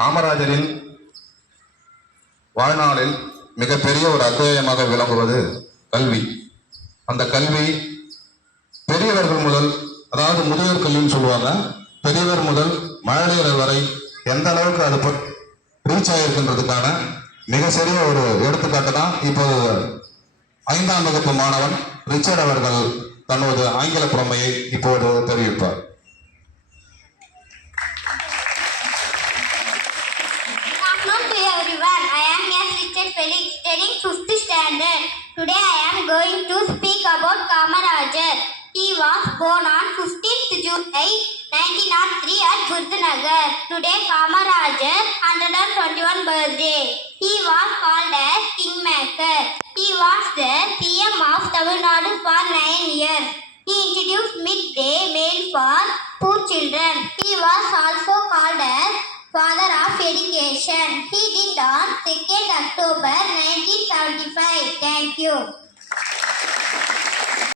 காமராஜரின் வாழ்நாளில் மிகப்பெரிய ஒரு அத்தியாயமாக விளங்குவது கல்வி. அந்த கல்வி பெரியவர்கள் முதல், அதாவது முதியோர் கல்வின்னு சொல்லுவாங்க, பெரியவர் முதல் மழலையர் வரை எந்த அளவுக்கு அது ரீச் ஆகிருக்கின்றதுக்கான மிக சிறிய ஒரு எடுத்துக்காட்டு தான் இப்போது 5ஆம் வகுப்பு மாணவன் ரிச்சர்ட் அவர்கள் தனது ஆங்கில புலமையை இப்போது தெரிவிப்பார். Studying 5th standard. Today I am going to speak about Kamarajar. He was born on 15th July 1903 at Gurdinagar. Today Kamarajar 121 birthday. He was called as Kingmaker. He was the CM of Tamil Nadu for 9 years. He introduced midday meal for poor children. He was also called as Father of Education. He died on 2nd October 1975. Thank you.